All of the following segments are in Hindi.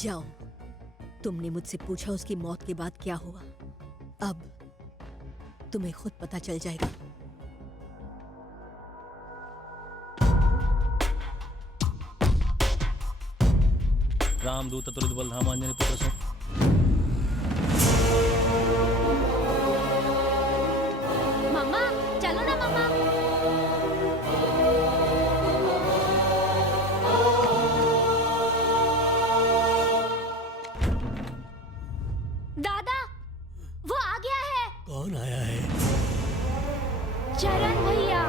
जाओ, तुमने मुझसे पूछा उसकी मौत के बाद क्या हुआ। अब तुम्हें खुद पता चल जाएगा। रामदूत तुलित बलधामांजनी पुत्र सो। मम्मा चलो ना मम्मा। दादा वो आ गया है। कौन आया है? चरण भैया।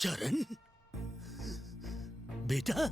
चरण बेटा,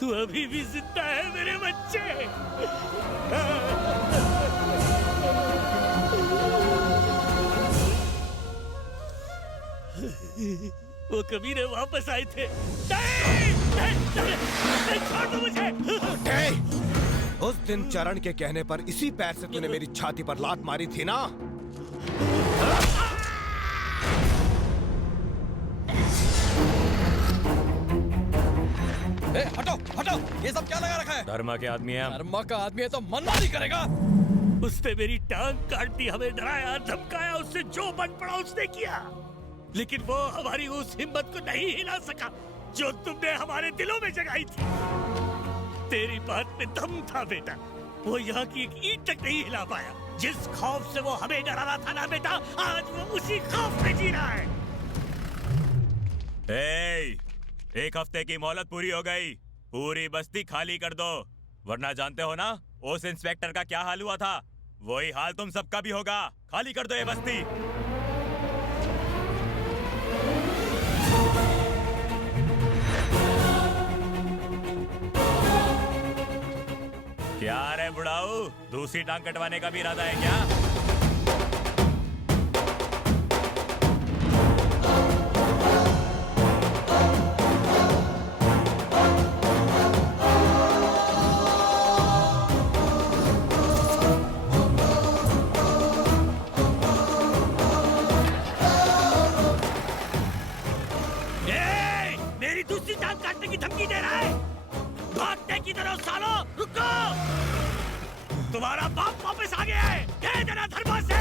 तू अभी भी जिंदा है मेरे बच्चे। वो कबीरे वापस आए थे। नहीं, छोड़ दो मुझे। उस दिन चरण के कहने पर इसी पैर से तूने मेरी छाती पर लात मारी थी ना? हटो हटो, ये सब क्या लगा रखा है? धर्मा के आदमी है। धर्मा का आदमी है तो मनमानी करेगा। उसने मेरी टांग काट दी, हमें डराया धमकाया, उससे जो बन पड़ा उसने किया, लेकिन वो हमारी उस हिम्मत को नहीं हिला सका जो तुमने हमारे दिलों में जगाई थी। तेरी बात में दम था बेटा, वो यहाँ की एक ईंट तक नहीं हिला पाया। जिस खौफ से वो हमें डरा रहा था ना बेटा, आज वो उसी खौफ में जी रहा है। एक हफ्ते की मोहलत पूरी हो गई, पूरी बस्ती खाली कर दो, वरना जानते हो ना उस इंस्पेक्टर का क्या हाल हुआ था, वही हाल तुम सबका भी होगा। खाली कर दो ये बस्ती। क्या रे बुढ़ाऊ, दूसरी टांग कटवाने का भी इरादा है क्या? दूसरी टांग काटने की धमकी दे रहा है? भागने की तरह सालो, रुको! तुम्हारा बाप वापस आ गया है, कह देना धर्मा से।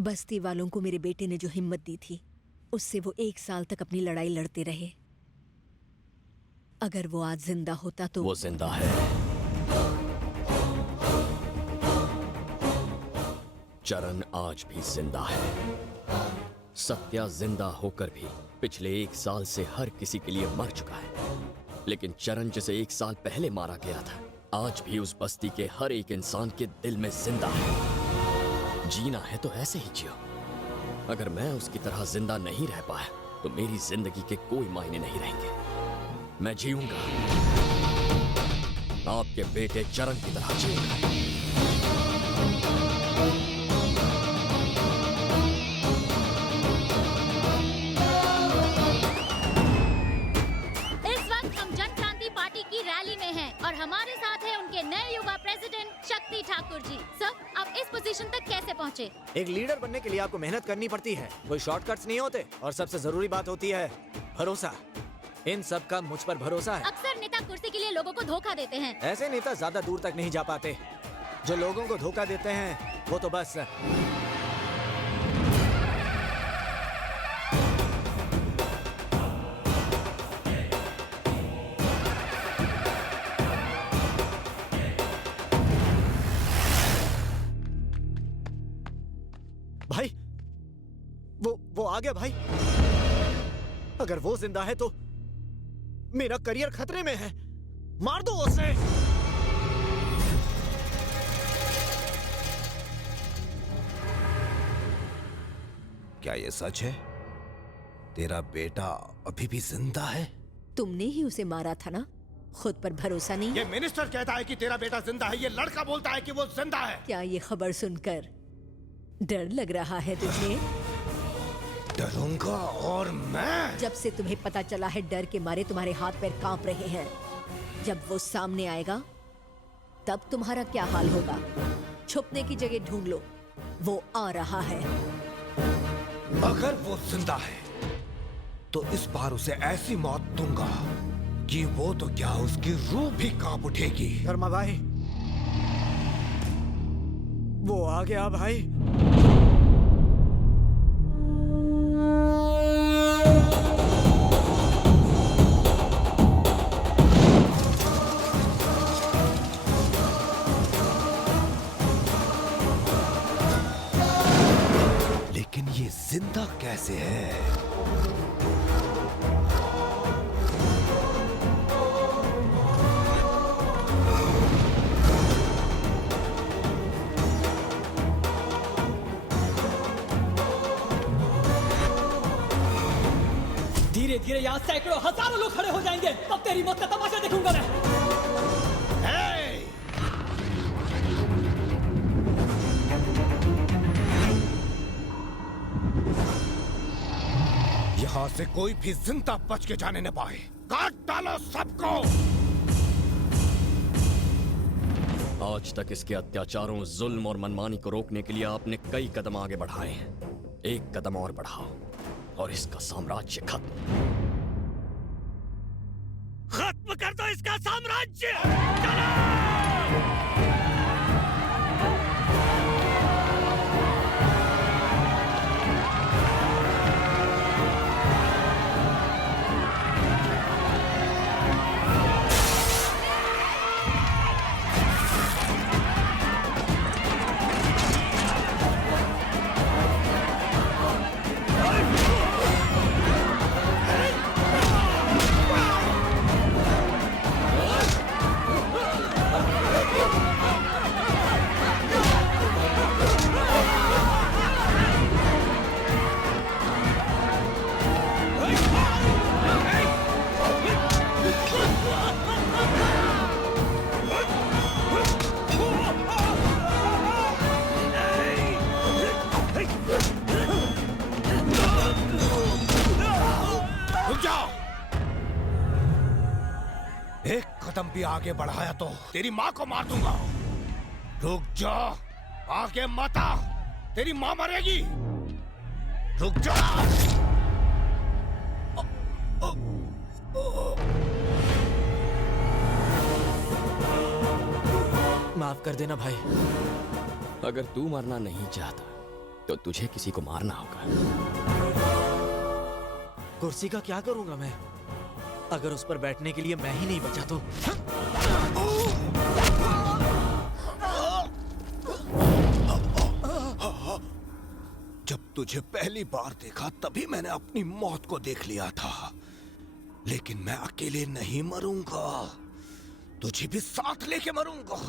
बस्ती वालों को मेरे बेटे ने जो हिम्मत दी थी, उससे वो 1 साल तक अपनी लड़ाई लड़ते रहे। अगर वो आज जिंदा होता तो। वो जिंदा है। चरण आज भी जिंदा है। सत्या जिंदा होकर भी पिछले 1 साल से हर किसी के लिए मर चुका है, लेकिन चरण जिसे 1 साल पहले मारा गया था, आज भी उस बस्ती के हर एक इंसान के दिल में जिंदा है। जीना है तो ऐसे ही जियो। अगर मैं उसकी तरह जिंदा नहीं रह पाया तो मेरी जिंदगी के कोई मायने नहीं रहेंगे। मैं जीऊंगा, आपके बेटे चरण की तरह जीऊंगा। और हमारे साथ है उनके नए युवा प्रेसिडेंट शक्ति ठाकुर जी। सर, आप इस पोजीशन तक कैसे पहुंचे? एक लीडर बनने के लिए आपको मेहनत करनी पड़ती है, कोई शॉर्टकट्स नहीं होते। और सबसे जरूरी बात होती है भरोसा। इन सब का मुझ पर भरोसा है। अक्सर नेता कुर्सी के लिए लोगों को धोखा देते हैं। ऐसे नेता ज्यादा दूर तक नहीं जा पाते। जो लोगों को धोखा देते हैं वो तो बस भाई, वो आ गया भाई। अगर वो जिंदा है तो मेरा करियर खतरे में है। मार दो उसे। क्या ये सच है? तेरा बेटा अभी भी जिंदा है? तुमने ही उसे मारा था ना? खुद पर भरोसा नहीं? ये मिनिस्टर कहता है कि तेरा बेटा जिंदा है, ये लड़का बोलता है कि वो जिंदा है। क्या ये खबर सुनकर डर लग रहा है तुझे? डरूंगा और मैं। जब से तुम्हें पता चला है डर के मारे तुम्हारे हाथ पैर कांप रहे हैं। जब वो सामने आएगा तब तुम्हारा क्या हाल होगा? छुपने की जगह ढूंढ लो, वो आ रहा है। अगर वो जिंदा है तो इस बार उसे ऐसी मौत दूंगा कि वो तो क्या उसकी रूह भी कांप उठेगी। धर्मा भाई, वो आ गया भाई। लेकिन ये जिंदा कैसे है? धीरे धीरे यहाँ सैकड़ों हजारों लोग खड़े हो जाएंगे। तब तेरी मौत का तमाशा देखूंगा मैं। यहाँ से कोई भी जिंदा बच के जाने न पाए। काट डालो सबको। आज तक इसके अत्याचारों, जुल्म और मनमानी को रोकने के लिए आपने कई कदम आगे बढ़ाए हैं। एक कदम और बढ़ाओ और इसका साम्राज्य खत्म कर दो इसका साम्राज्य। चलो! एक कदम भी आगे बढ़ाया तो तेरी माँ को मार दूंगा। रुक जा, आगे मत आ, तेरी माँ मरेगी। रुक जा। माफ कर देना भाई। अगर तू मरना नहीं चाहता तो तुझे किसी को मारना होगा। कुर्सी का क्या करूंगा मैं? अगर उस पर बैठने के लिए मैं ही नहीं बचा तो। जब तुझे पहली बार देखा तभी मैंने अपनी मौत को देख लिया था, लेकिन मैं अकेले नहीं मरूंगा, तुझे भी साथ लेके मरूंगा।